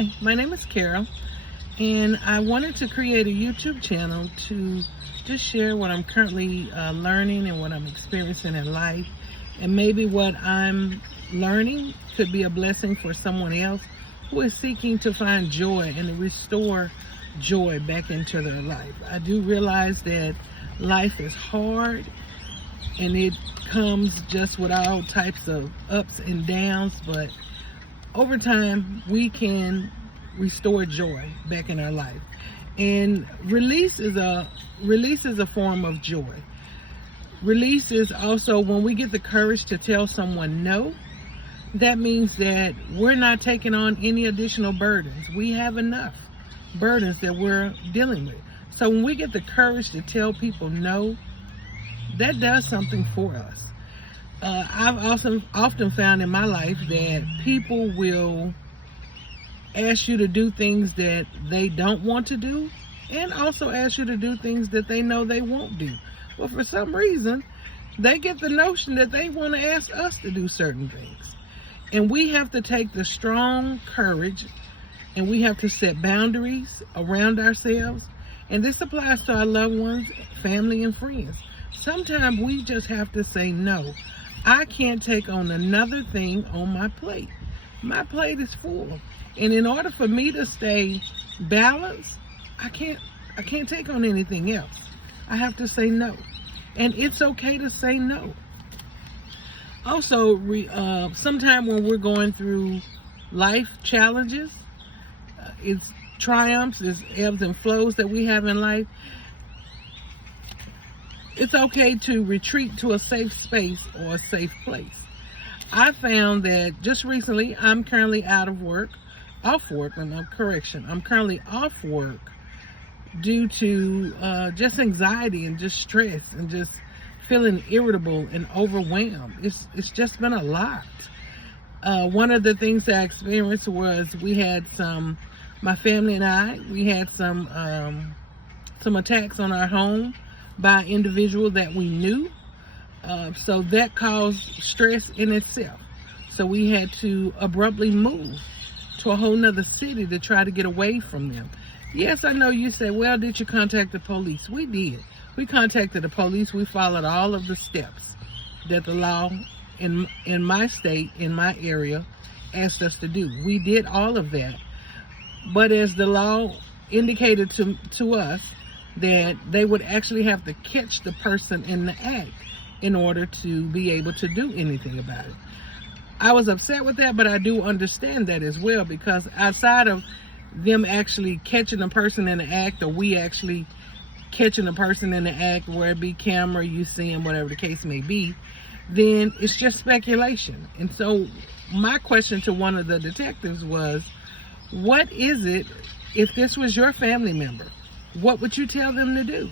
Hi, my name is Carol, and I wanted to create a YouTube channel to just share what I'm currently learning and what I'm experiencing in life. And maybe what I'm learning could be a blessing for someone else who is seeking to find joy and to restore joy back into their life. I do realize that life is hard and it comes just with all types of ups and downs, but over time we can restore joy back in our life. And release is a form of joy. Release is also when we get the courage to tell someone no. That means that we're not taking on any additional burdens. We have enough burdens that we're dealing with. So when we get the courage to tell people no, that does something for us. I've also often found in my life that people will ask you to do things that they don't want to do, and also ask you to do things that they know they won't do. But for some reason, they get the notion that they want to ask us to do certain things. And we have to take the strong courage, and we have to set boundaries around ourselves. And this applies to our loved ones, family, and friends. Sometimes we just have to say no. I can't take on another thing on my plate. My plate is full. And in order for me to stay balanced, I can't take on anything else. I have to say no. And it's okay to say no. Also, sometimes when we're going through life challenges, it's triumphs, it's ebbs and flows that we have in life. It's okay to retreat to a safe space or a safe place. I found that just recently, I'm currently I'm currently off work due to just anxiety and just stress and just feeling irritable and overwhelmed. It's just been a lot. One of the things that I experienced was my family and I had some attacks on our home by an individual that we knew. So that caused stress in itself. So we had to abruptly move to a whole nother city to try to get away from them. Yes, I know you say, well, did you contact the police? We did. We contacted the police. We followed all of the steps that the law in my state, in my area, asked us to do. We did all of that. But as the law indicated to us, that they would actually have to catch the person in the act in order to be able to do anything about it. I was upset with that, but I do understand that as well, because outside of them actually catching the person in the act, or we actually catching the person in the act, where it be camera, you see him, whatever the case may be, then it's just speculation. And so my question to one of the detectives was, what is it, if this was your family member, what would you tell them to do?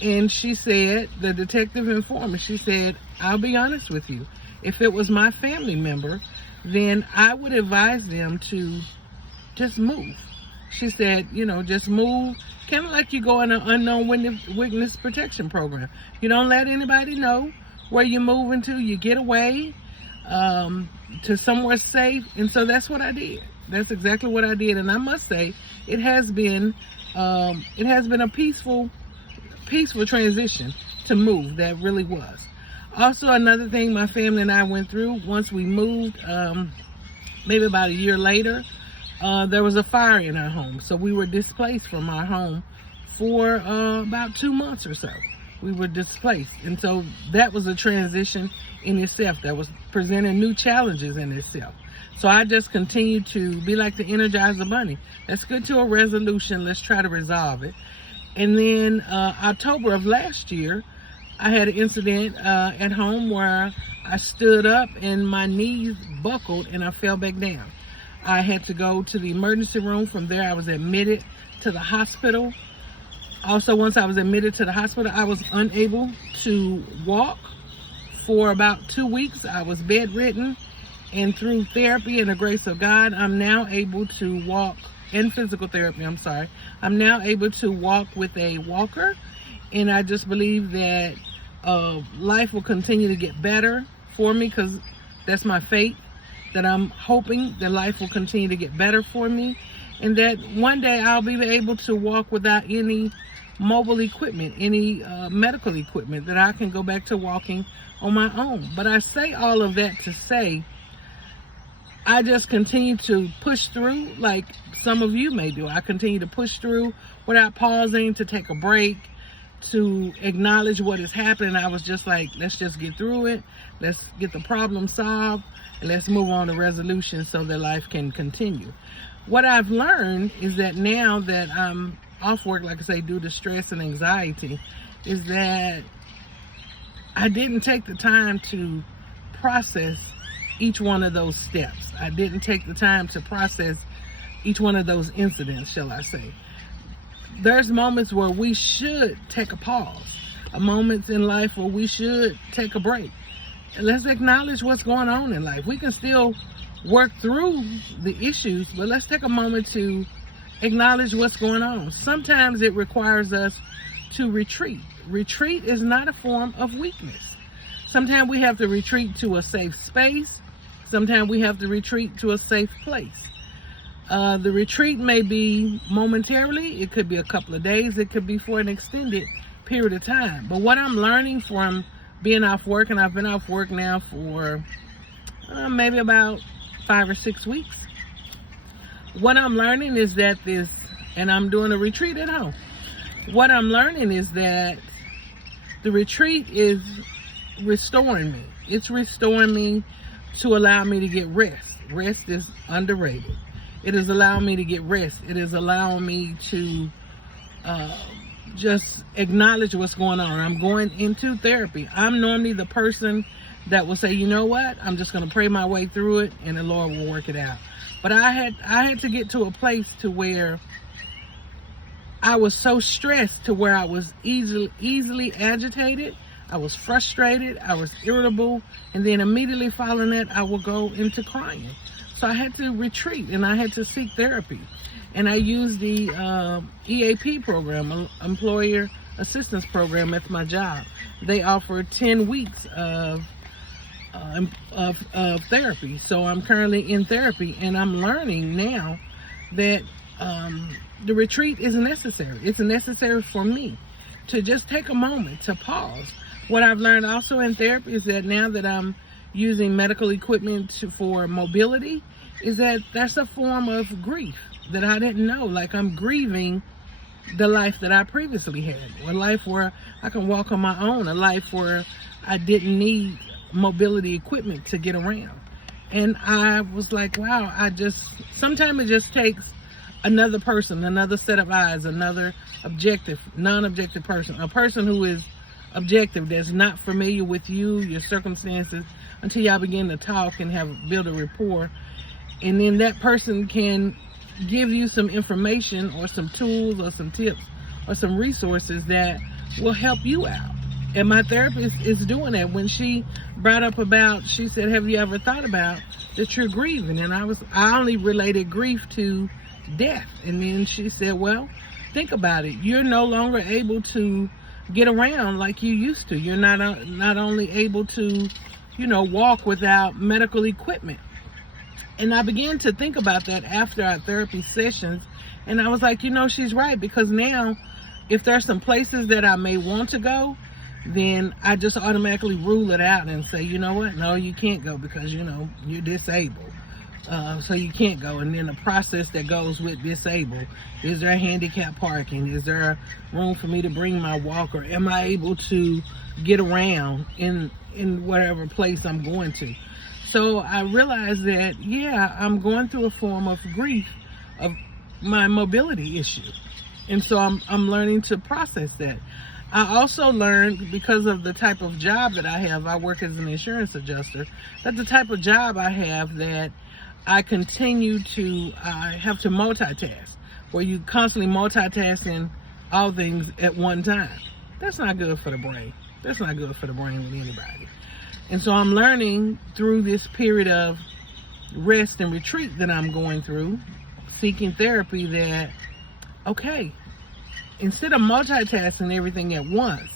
And she said, the detective informed me, she said, I'll be honest with you. If it was my family member, then I would advise them to just move. She said, just move, kind of like you go in an unknown witness protection program. You don't let anybody know where you're moving to. You get away to somewhere safe. And so that's what I did. That's exactly what I did. And I must say, it has been a peaceful transition to move. That really was. Also, another thing my family and I went through, once we moved, maybe about a year later, there was a fire in our home. So we were displaced from our home for about 2 months or so. We were displaced. And so that was a transition in itself that was presenting new challenges in itself. So I just continued to be like the Energizer Bunny. Let's get to a resolution. Let's try to resolve it. And then October of last year, I had an incident at home where I stood up and my knees buckled and I fell back down. I had to go to the emergency room. From there, I was admitted to the hospital. Also, once I was admitted to the hospital, I was unable to walk for about 2 weeks. I was bedridden. And through therapy and the grace of God, I'm now able to walk, and physical therapy, I'm now able to walk with a walker. And I just believe that life will continue to get better for me, because that's my faith. that I'm hoping that life will continue to get better for me, and that one day I'll be able to walk without any mobile equipment, any medical equipment, that I can go back to walking on my own. But I say all of that to say, I just continue to push through like some of you may do. I continue to push through without pausing, to take a break, to acknowledge what is happening. I was just like, let's just get through it. Let's get the problem solved, and let's move on to resolution so that life can continue. What I've learned is that now that I'm off work, like I say, due to stress and anxiety, is that I didn't take the time to process each one of those steps. I didn't take the time to process each one of those incidents, shall I say. There's moments where we should take a pause, moments in life where we should take a break. And let's acknowledge what's going on in life. We can still work through the issues, but let's take a moment to acknowledge what's going on. Sometimes it requires us to retreat. Retreat is not a form of weakness. Sometimes we have to retreat to a safe space. Sometimes we have to retreat to a safe place. The retreat may be momentarily, it could be a couple of days, it could be for an extended period of time. But what I'm learning from being off work, and I've been off work now for maybe about 5 or 6 weeks. What I'm learning is that and I'm doing a retreat at home. What I'm learning is that the retreat is restoring me. It's restoring me to allow me to get rest. Rest is underrated. It is allowing me to get rest. It is allowing me to just acknowledge what's going on. I'm going into therapy. I'm normally the person that will say, you know what, I'm just going to pray my way through it and the Lord will work it out. But I had to get to a place to where I was so stressed to where I was easily agitated. I was frustrated. I was irritable. And then immediately following that, I would go into crying. So I had to retreat and I had to seek therapy. And I used the EAP program, Employer Assistance Program, at my job. They offer 10 weeks of therapy. So I'm currently in therapy, and I'm learning now that the retreat is necessary. It's necessary for me to just take a moment to pause. What I've learned also in therapy is that now that I'm using medical equipment for mobility, is that that's a form of grief that I didn't know. Like, I'm grieving the life that I previously had, a life where I can walk on my own, a life where I didn't need mobility equipment to get around. And I was like, wow, sometimes it just takes another person, another set of eyes, another non-objective person, a person who is objective, that's not familiar with you, your circumstances, until y'all begin to talk and build a rapport. And then that person can give you some information or some tools or some tips or some resources that will help you out. And my therapist is doing that. When she brought up she said, have you ever thought about that you're grieving? And I only related grief to death. And then she said, well, think about it. You're no longer able to get around like you used to. You're not only able to, walk without medical equipment. And I began to think about that after our therapy sessions. And I was like, she's right. Because now, if there's some places that I may want to go, then I just automatically rule it out and say, you know what? No, you can't go because, you're disabled. So you can't go. And then the process that goes with disabled. Is there handicap parking? Is there room for me to bring my walker? Am I able to get around in whatever place I'm going to? So I realized that, I'm going through a form of grief of my mobility issue. And so I'm learning to process that. I also learned, because of the type of job that I have, I work as an insurance adjuster, that the type of job I have, that I have to multitask, where you constantly multitasking all things at one time. That's not good for the brain. That's not good for the brain with anybody. And so I'm learning through this period of rest and retreat that I'm going through, seeking therapy, that, okay, instead of multitasking everything at once,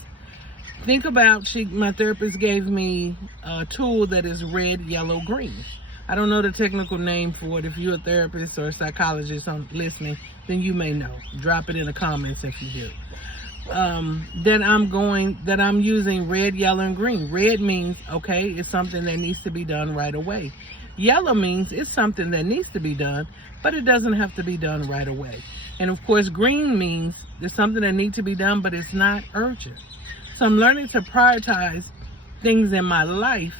think about, my therapist gave me a tool that is red, yellow, green. I don't know the technical name for it. If you're a therapist or a psychologist on listening, then you may know. Drop it in the comments if you do. That I'm using red, yellow, and green. Red means, okay, it's something that needs to be done right away. Yellow means it's something that needs to be done, but it doesn't have to be done right away. And of course, green means there's something that needs to be done, but it's not urgent. So I'm learning to prioritize things in my life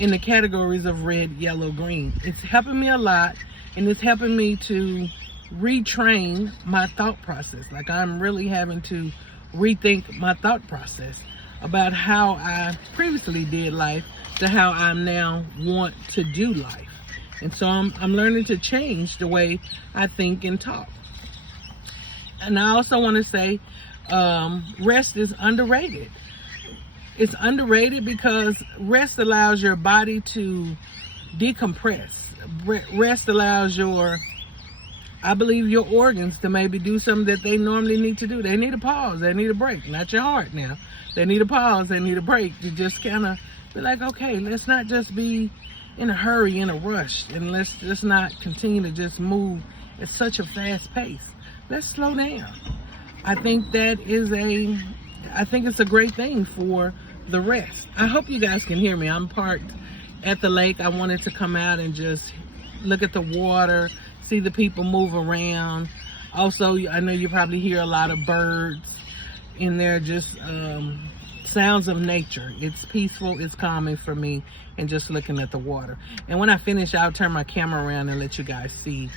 in the categories of red, yellow, green. It's helping me a lot, and it's helping me to retrain my thought process. Like, I'm really having to rethink my thought process about how I previously did life to how I now want to do life. And so I'm learning to change the way I think and talk. And I also want to say rest is underrated. It's underrated because rest allows your body to decompress. Rest allows your organs to maybe do something that they normally need to do. They need a pause. They need a break. Not your heart now. They need a pause. They need a break to just kind of be like, okay, let's not just be in a hurry, in a rush, and let's just not continue to just move at such a fast pace. Let's slow down. I think it's a great thing for the rest. I hope you guys can hear me. I'm parked at the lake. I wanted to come out and just look at the water, see the people move around. Also, I know you probably hear a lot of birds in there, just sounds of nature. It's peaceful, it's calming for me, and just looking at the water. And when I finish, I'll turn my camera around and let you guys see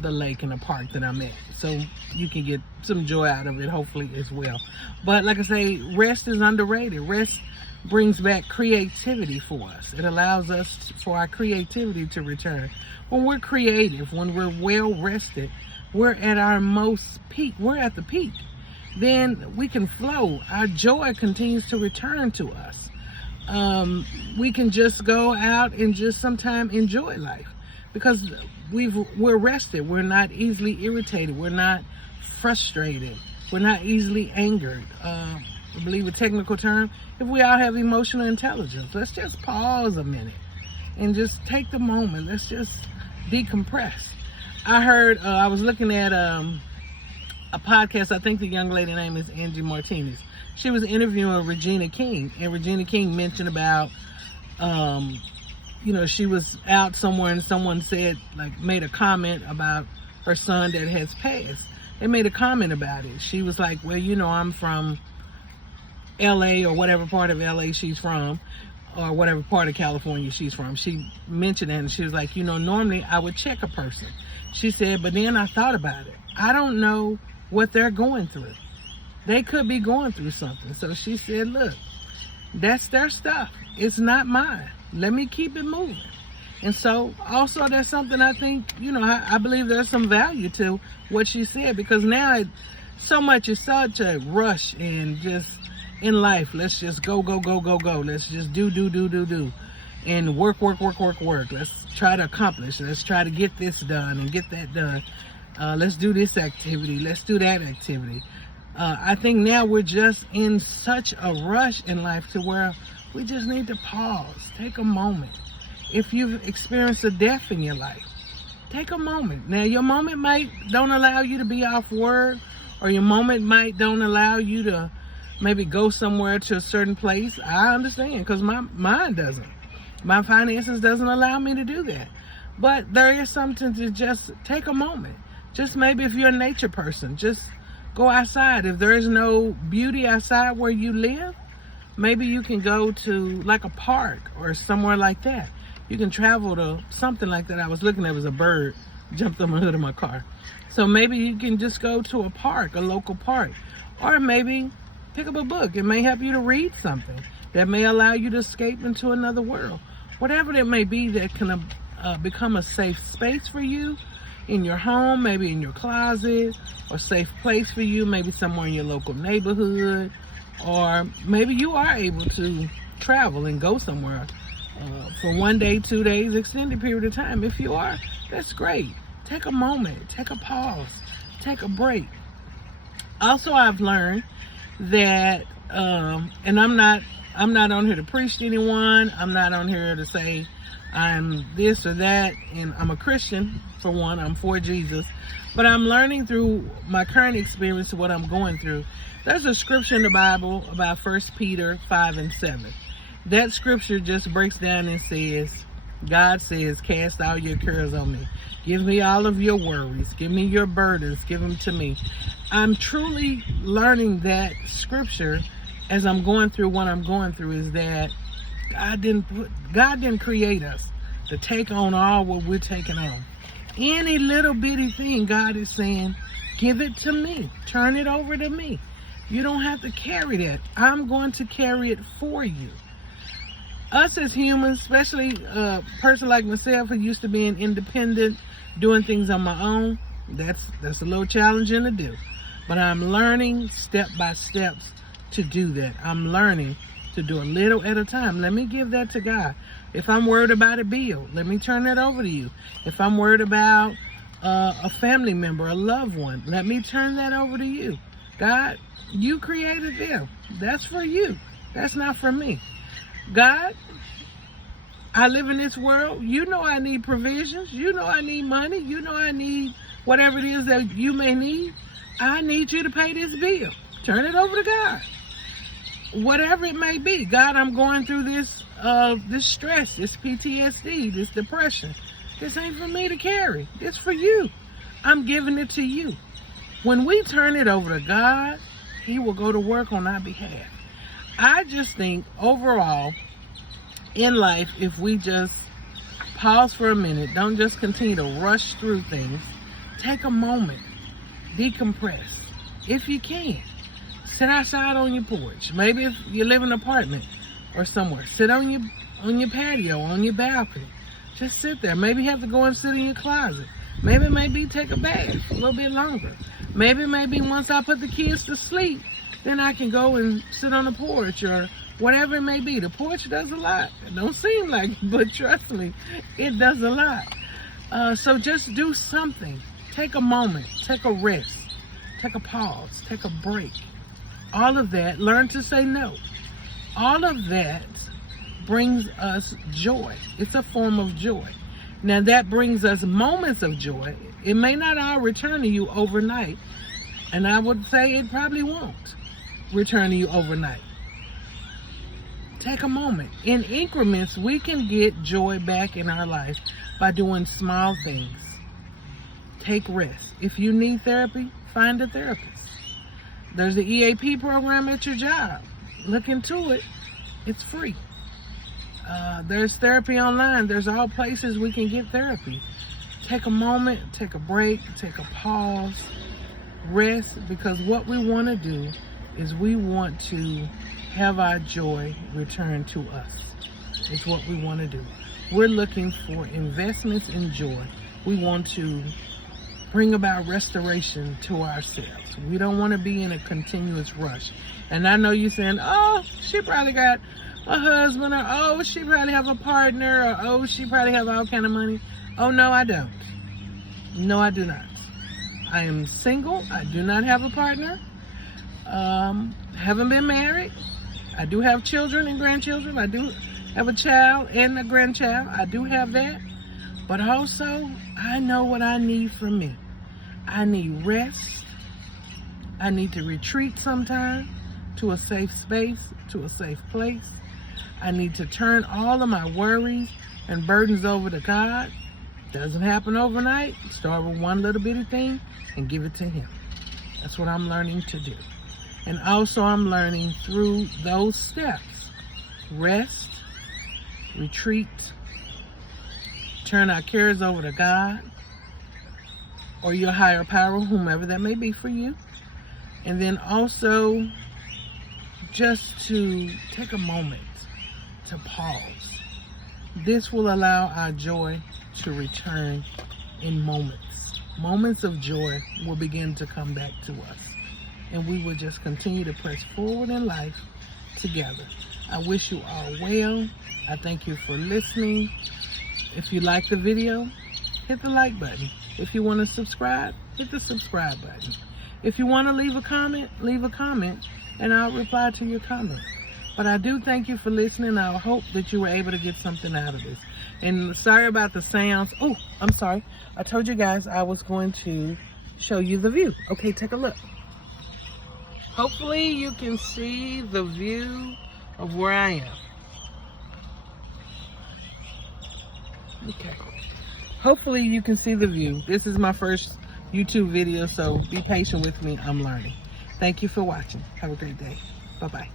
the lake and the park that I'm at, so you can get some joy out of it, hopefully, as well. But like I say, rest is underrated. Rest brings back creativity for us. It allows us for our creativity to return. When we're creative, when we're well rested, we're at our most peak. We're at the peak. Then we can flow. Our joy continues to return to us. We can just go out and just sometimes enjoy life because we're rested. We're not easily irritated. We're not frustrated. We're not easily angered. I believe a technical term, if we all have emotional intelligence. Let's just pause a minute and just take the moment. Let's just decompress. I heard, I was looking at a podcast. I think the young lady name is Angie Martinez. She was interviewing Regina King, and Regina King mentioned about, she was out somewhere and someone said, made a comment about her son that has passed. They made a comment about it. She was like, well, I'm from LA or whatever part of LA she's from, or whatever part of California she's from. She mentioned that, and she was like, normally I would check a person. She said, but then I thought about it. I don't know what they're going through. They could be going through something. So she said, look, that's their stuff. It's not mine. Let me keep it moving. And so also there's something I think, I believe there's some value to what she said, because now so much is such a rush and just in life. Let's just go. Let's just do. And work. Let's try to accomplish. Let's try to get this done and get that done. Let's do this activity. Let's do that activity. I think now we're just in such a rush in life to where we just need to pause, take a moment. If you've experienced a death in your life, take a moment. Now, your moment might don't allow you to be off work, or your moment might don't allow you to maybe go somewhere to a certain place. I understand, because my mind doesn't. My finances doesn't allow me to do that. But there is something to just take a moment. Just maybe if you're a nature person, just go outside. If there is no beauty outside where you live, maybe you can go to like a park or somewhere like that. You can travel to something like that. I was looking, there was a bird jumped on the hood of my car. So maybe you can just go to a park, a local park, or maybe pick up a book. It may help you to read something that may allow you to escape into another world. Whatever it may be that can become a safe space for you in your home, maybe in your closet, or safe place for you, maybe somewhere in your local neighborhood, or maybe you are able to travel and go somewhere for 1 day, 2 days, extended period of time. If you are, that's great. Take a moment, take a pause, take a break. Also, I've learned that, and I'm not on here to preach to anyone. I'm not on here to say I'm this or that, and I'm a Christian, for one. I'm for Jesus. But I'm learning through my current experience what I'm going through. There's a scripture in the Bible about 1 Peter 5 and 7. That scripture just breaks down and says, God says, cast all your cares on me. Give me all of your worries. Give me your burdens. Give them to me. I'm truly learning that scripture as I'm going through what I'm going through, is that God didn't create us to take on all what we're taking on. Any little bitty thing, God is saying, give it to me. Turn it over to me. You don't have to carry that. I'm going to carry it for you. Us as humans, especially a person like myself who used to being independent, doing things on my own, that's a little challenging to do. But I'm learning step by steps to do that. I'm learning to do a little at a time. Let me give that to God. If I'm worried about a bill, let me turn that over to you. If I'm worried about a family member, a loved one, let me turn that over to you. God, you created them. That's for you. That's not for me. God, I live in this world. You know I need provisions. You know I need money. You know I need whatever it is that you may need. I need you to pay this bill. Turn it over to God. Whatever it may be. God, I'm going through this stress, this PTSD, this depression. This ain't for me to carry. It's for you. I'm giving it to you. When we turn it over to God, He will go to work on our behalf. I just think overall in life, if we just pause for a minute, don't just continue to rush through things, take a moment, decompress. If you can, sit outside on your porch. Maybe if you live in an apartment or somewhere, sit on your patio, on your balcony. Just sit there. Maybe you have to go and sit in your closet. Maybe it may be take a bath a little bit longer. Maybe once I put the kids to sleep, then I can go and sit on the porch or whatever it may be. The porch does a lot. It don't seem like it, but trust me, it does a lot. So just do something. Take a moment. Take a rest. Take a pause. Take a break. All of that. Learn to say no. All of that brings us joy. It's a form of joy. Now that brings us moments of joy. It may not all return to you overnight. And I would say it probably won't return to you overnight. Take a moment. In increments, we can get joy back in our life by doing small things. Take rest. If you need therapy, find a therapist. There's the EAP program at your job. Look into it. It's free. There's therapy online. There's all places we can get therapy. Take a moment, take a break, take a pause, rest, because what we want to do is we want to have our joy return to us. It's what we want to do. We're looking for investments in joy. We want to bring about restoration to ourselves. We don't want to be in a continuous rush. And I know you're saying, oh, she probably got a husband, or oh, she probably have a partner, or oh, she probably have all kind of money. Oh, no, I don't. No, I do not. I am single. I do not have a partner. Haven't been married. I do have children and grandchildren. I do have a child and a grandchild. I do have that. But also, I know what I need from me. I need rest. I need to retreat sometime to a safe space, to a safe place. I need to turn all of my worries and burdens over to God. Doesn't happen overnight. Start with one little bitty thing and give it to Him. That's what I'm learning to do. And also I'm learning through those steps. Rest, retreat, turn our cares over to God or your higher power, whomever that may be for you. And then also just to take a moment to pause. This will allow our joy to return in moments. Moments of joy will begin to come back to us. And we will just continue to press forward in life together. I wish you all well. I thank you for listening. If you like the video, hit the like button. If you want to subscribe, hit the subscribe button. If you want to leave a comment, and I'll reply to your comment. But I do thank you for listening. I hope that you were able to get something out of this. And sorry about the sounds. Oh, I'm sorry. I told you guys I was going to show you the view. Okay, take a look. Hopefully you can see the view of where I am. Okay. Hopefully you can see the view. This is my first YouTube video, so be patient with me. I'm learning. Thank you for watching. Have a great day. Bye-bye.